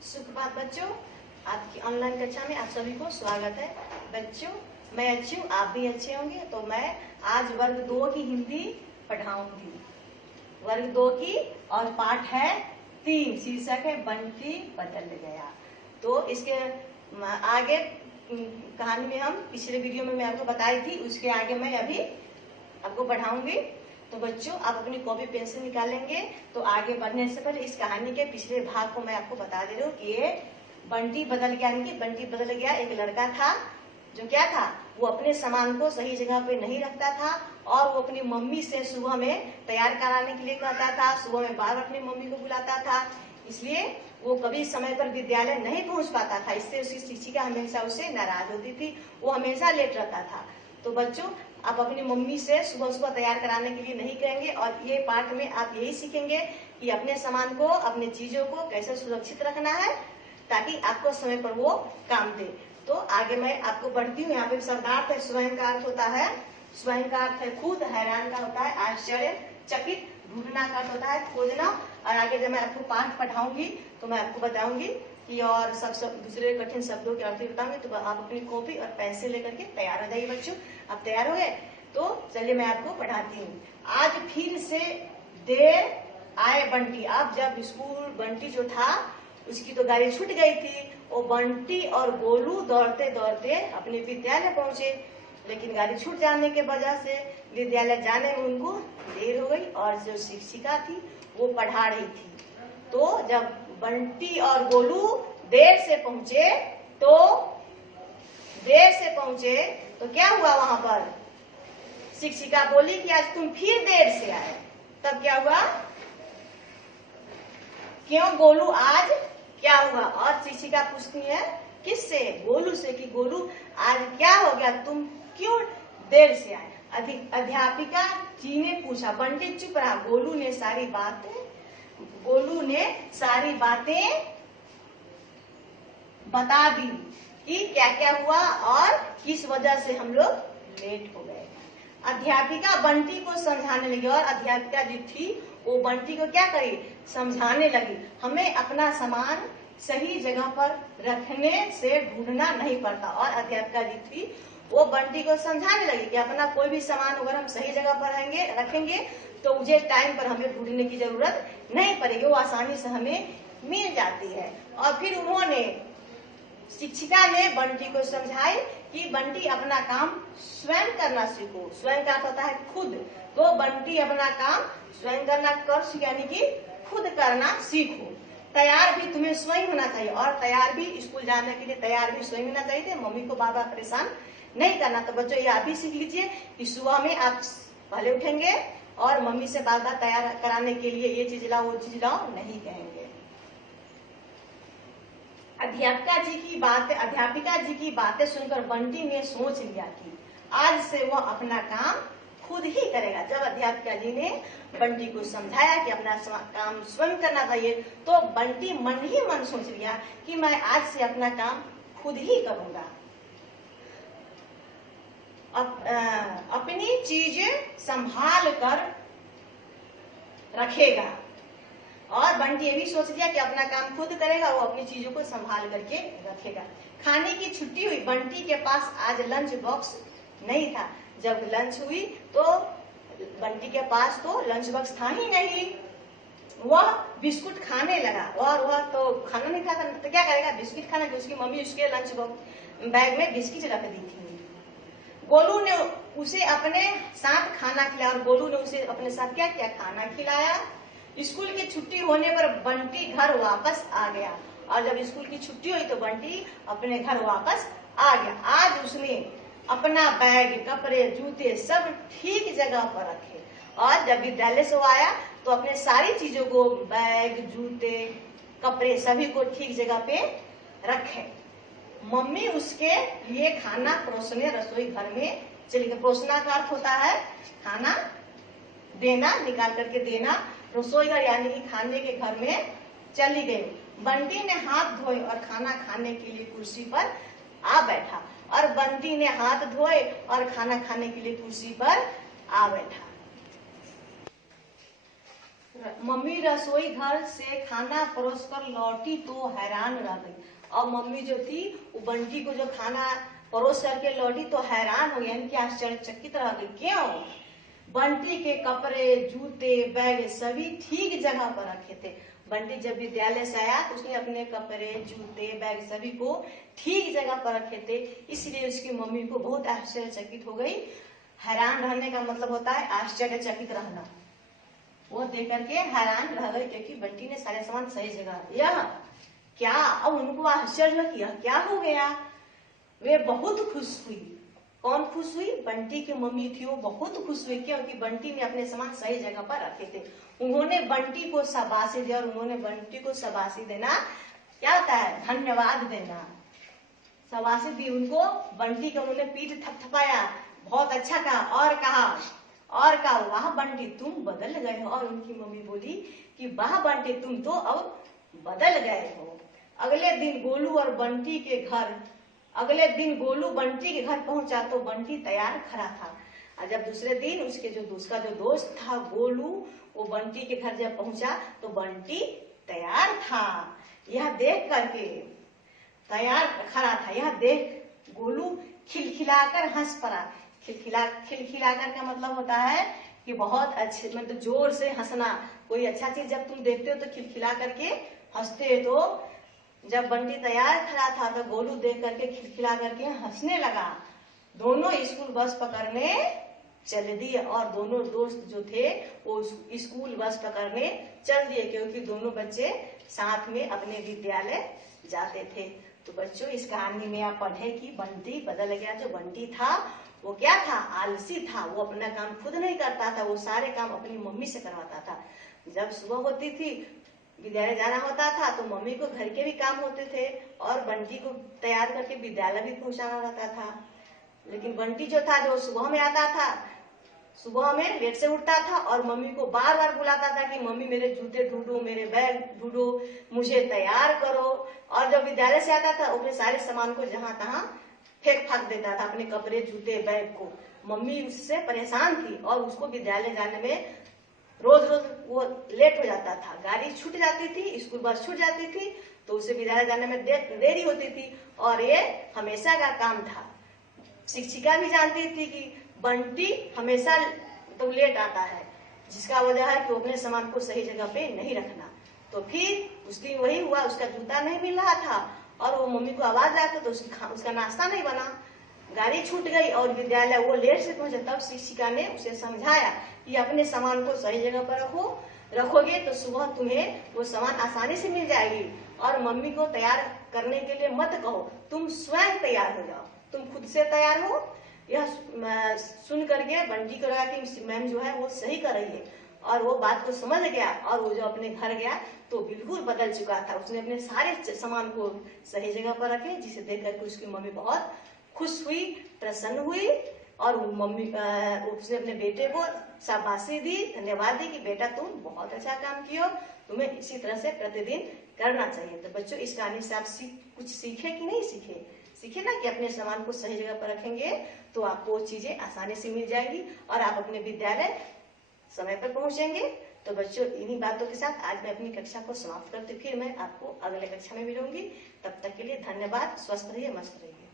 सुप्रभात बच्चों, आपकी ऑनलाइन कक्षा में आप सभी को स्वागत है। बच्चों, मैं अच्छी हूँ, आप भी अच्छे होंगे। तो मैं आज वर्ग 2 की हिंदी पढ़ाऊंगी। वर्ग 2 की और पाठ है 3, शीर्षक है बंटी बदल गया। तो इसके आगे कहानी में हम पिछले वीडियो में मैं आपको बताई थी, उसके आगे मैं अभी आपको पढ़ाऊंगी। तो बच्चों, आप अपनी कॉपी पेंसिल निकालेंगे। तो आगे बढ़ने से पहले इस कहानी के पिछले भाग को मैं आपको बता दे रही हूँ कि ये बंटी बदल गया, यानी कि बंटी बदल गया एक लड़का था जो क्या था, वो अपने सामान को सही जगह पे नहीं रखता था और वो अपनी मम्मी से सुबह में तैयार कराने के लिए कहता था। सुबह में बार बार अपनी मम्मी को बुलाता था, इसलिए वो कभी समय पर विद्यालय नहीं पहुंच पाता था। इससे उसकी शिक्षिका हमेशा उससे नाराज होती थी, वो हमेशा लेट रहता था। तो बच्चों, आप अपनी मम्मी से सुबह सुबह तैयार कराने के लिए नहीं कहेंगे और ये पाठ में आप यही सीखेंगे कि अपने सामान को, अपने चीजों को कैसे सुरक्षित रखना है ताकि आपको समय पर वो काम दे। तो आगे मैं आपको बढ़ती हूँ। यहाँ पे शब्दार्थ है, स्वयं का अर्थ होता है, स्वयं का अर्थ है खुद, हैरान का होता है आश्चर्य, चकित, ढूंढना का अर्थ होता है खोजना। और आगे जब मैं आपको पाठ पढ़ाऊंगी तो मैं आपको बताऊंगी कि और सब दूसरे कठिन शब्दों के अर्थ बताऊंगी। तो आप अपनी कॉपी और पेंसिल लेकर के तैयार हो जाइए बच्चों। आप तैयार हो गए? तो चलिए मैं आपको पढ़ाती हूँ। आज फिर से देर आए बंटी। अब जब स्कूल बंटी जो था उसकी तो गाड़ी छूट गई थी। वो बंटी और गोलू दौड़ते दौड़ते अपने विद्यालय पहुंचे, लेकिन गाड़ी छूट जाने के वजह से विद्यालय जाने में उनको देर हो गई और जो शिक्षिका थी वो पढ़ा रही थी। तो जब बंटी और गोलू देर से पहुंचे तो क्या हुआ, वहां पर शिक्षिका बोली कि आज तुम फिर देर से आए। तब क्या हुआ, क्यों गोलू आज क्या हुआ? और शिक्षिका पूछती है किससे? गोलू से कि गोलू आज क्या हो गया, तुम क्यों देर से आए? अध्यापिका जी ने पूछा। बंटी चुप रहा। गोलू ने सारी बातें बता दी कि क्या क्या हुआ और किस वजह से हम लोग लेट हो गए। अध्यापिका बंटी को समझाने लगी और अध्यापिका जी थी वो बंटी को क्या करी, समझाने लगी। हमें अपना सामान सही जगह पर रखने से ढूंढना नहीं पड़ता। और अध्यापिका जी थी वो बंटी को समझाने लगी कि अपना कोई भी सामान अगर हम सही जगह पर रखेंगे तो मुझे टाइम पर हमें ढूंढने की जरूरत नहीं पड़ेगी, वो आसानी से हमें मिल जाती है। और फिर शिक्षिका ने बंटी को समझाई कि बंटी अपना काम स्वयं करना सीखो। स्वयं का होता है खुद। तो बंटी अपना काम स्वयं करना यानी कि खुद करना सीखो। तैयार भी तुम्हें स्वयं होना चाहिए और तैयार भी स्कूल जाने के लिए तैयार भी स्वयं होना चाहिए। मम्मी को बार बार परेशान नहीं करना। तो बच्चों, ये आप भी सीख लीजिए कि सुबह में आप पहले उठेंगे और मम्मी से बार बार तैयार कराने के लिए ये चीज लाओ वो चीज लाओ नहीं कहेंगे। अध्यापिका जी की बातें सुनकर बंटी ने सोच लिया कि आज से वह अपना काम खुद ही करेगा। जब अध्यापिका जी ने बंटी को समझाया कि अपना काम स्वयं करना चाहिए तो बंटी मन ही मन सोच लिया कि मैं आज से अपना काम खुद ही करूंगा, अपनी चीजें संभाल कर रखेगा। और बंटी ये भी सोच लिया कि अपना काम खुद करेगा, वो अपनी चीजों को संभाल करके रखेगा। खाने की छुट्टी हुई। बंटी के पास आज लंच बॉक्स नहीं था। जब लंच हुई तो बंटी के पास तो लंच बॉक्स था ही नहीं। वह बिस्कुट खाने लगा और वह तो खाना नहीं खाता तो क्या करेगा, बिस्किट खाना। उसकी मम्मी उसके लंच बॉक्स बैग में बिस्किट रख दी थी। गोलू ने उसे अपने साथ खाना खिलाया और गोलू ने उसे अपने साथ क्या किया, खाना खिलाया। स्कूल की छुट्टी होने पर बंटी घर वापस आ गया और जब स्कूल की छुट्टी हुई तो बंटी अपने घर वापस आ गया। आज उसने अपना बैग, कपड़े, जूते सब ठीक जगह पर रखे और जब विद्यालय से आया तो अपने सारी चीजों को, बैग, जूते, कपड़े सभी को ठीक जगह पे रखे। मम्मी उसके लिए खाना परोसने रसोई घर में चली गई। परोसना का अर्थ होता है खाना देना, निकाल करके देना। रसोई घर यानी कि खाने के घर में चली गई। बंटी ने हाथ धोए और खाना खाने के लिए कुर्सी पर आ बैठा। और बंटी ने हाथ धोए और खाना खाने के लिए कुर्सी पर आ बैठा। मम्मी रसोई घर से खाना परोस कर लौटी तो हैरान रह गई। अब मम्मी जो थी वो बंटी को जो खाना परोस करके लौटी तो हैरान हो गई, यानी कि आश्चर्यचकित रह गई। क्यों? बंटी के कपड़े, जूते, बैग सभी ठीक जगह पर रखे थे। बंटी जब विद्यालय से आया तो उसने अपने कपड़े, जूते, बैग सभी को ठीक जगह पर रखे थे, इसलिए उसकी मम्मी को बहुत आश्चर्यचकित हो गई। हैरान रहने का मतलब होता है आश्चर्यचकित रहना। वो देख करके हैरान रह गई क्योंकि बंटी ने सारे सामान सही जगह। यह क्या? अब उनको आश्चर्य किया, क्या हो गया? वे बहुत खुश हुई। कौन खुश हुई? बंटी की मम्मी थी, वो बहुत खुश हुई क्योंकि बंटी ने अपने सामान सही जगह पर रखे थे। उन्होंने बंटी को शाबाशी दी, और उन्होंने बंटी को शाबाशी देना क्या होता है? धन्यवाद देना। शाबाशी दी उनको, बंटी को उन्होंने पीठ थपथपाया, बहुत अच्छा कहा, और कहा वाह बंटी तुम बदल गए हो। और उनकी मम्मी बोली कि वाह बंटी तुम तो अब बदल गए हो। अगले दिन गोलू बंटी के घर पहुंचा तो बंटी तैयार खड़ा था। और जब दूसरे दिन उसका जो दोस्त था गोलू, वो बंटी के घर जब पहुंचा तो बंटी तैयार था। यह देख करके तैयार खड़ा था, यह देख गोलू खिलखिलाकर हंस पड़ा। खिलखिलाकर का मतलब होता है कि बहुत अच्छे, मतलब जोर से हंसना। कोई अच्छा चीज जब तुम देखते हो तो खिलखिला करके हंसते हो। तो जब बंटी तैयार खड़ा था तो गोलू देख करके खिलखिला करके हंसने लगा। दोनों स्कूल बस पकड़ने चल दिए, और दोनों दोस्त जो थे वो स्कूल बस पकड़ने चल दिए, क्योंकि दोनों बच्चे साथ में अपने विद्यालय जाते थे। तो बच्चों, इस कहानी में आप पढ़े कि बंटी बदल गया। जो बंटी था वो क्या था? आलसी था। वो अपना काम खुद नहीं करता था, वो सारे काम अपनी मम्मी से करवाता था। जब सुबह होती थी, विद्यालय जाना होता था तो मम्मी को घर के भी काम होते थे, और बंटी को तैयार करके विद्यालय भी पहुंचाना रहता था। लेकिन बंटी जो था, जो सुबह में आता था, सुबह में लेट से उठता था और मम्मी को बार बार बुलाता था कि मम्मी मेरे जूते ढूंढो, मेरे बैग ढूंढो, मुझे तैयार करो। और जब विद्यालय से आता था अपने सारे सामान को जहां तहां फेंक फाक देता था, अपने कपड़े, जूते, बैग को। मम्मी उससे परेशान थी और उसको विद्यालय जाने में रोज रोज वो लेट हो जाता था। गाड़ी छूट जाती थी, स्कूल बस छूट जाती थी, तो उसे विद्यालय जाने में देरी होती थी, और ये हमेशा का काम था। शिक्षिका भी जानती थी कि बंटी हमेशा तो लेट आता है, जिसका वजह है कि वो अपने सामान को सही जगह पे नहीं रखना। तो फिर उस दिन वही हुआ, उसका जूता नहीं मिल रहा था और वो मम्मी को आवाज आया था, तो उसका नाश्ता नहीं बना, गाड़ी छूट गई और विद्यालय वो लेट से पहुंचे। तब शिक्षिका ने उसे समझाया कि अपने सामान को सही जगह पर रखोगे तो सुबह तुम्हें वो सामान आसानी से मिल जाएगी, और मम्मी को तैयार करने के लिए मत कहो, तुम स्वयं तैयार हो जाओ, तुम खुद से तैयार हो। यह सुन करके बंटी को लगा कि मैम जो है वो सही कर रही है, और वो बात को समझ गया, और वो जो अपने घर गया तो बिल्कुल बदल चुका था। उसने अपने सारे सामान को सही जगह पर रखे, जिसे देख करके उसकी मम्मी बहुत खुश हुई, प्रसन्न हुई, और उसने अपने बेटे को शाबाशी दी, धन्यवाद दी कि बेटा तुम बहुत अच्छा काम किया, तुम्हें इसी तरह से प्रतिदिन करना चाहिए। तो बच्चों, इस कहानी से आप कुछ सीखे कि नहीं सीखे? सीखे ना कि अपने सामान को सही जगह पर रखेंगे तो आपको वो चीजें आसानी से मिल जाएगी और आप अपने विद्यालय समय पर पहुंचेंगे। तो बच्चों, इन्हीं बातों के साथ आज मैं अपनी कक्षा को समाप्त करती हूँ। फिर मैं आपको अगले कक्षा में मिलूंगी। तब तक के लिए धन्यवाद। स्वस्थ रहिए, मस्त रहिए।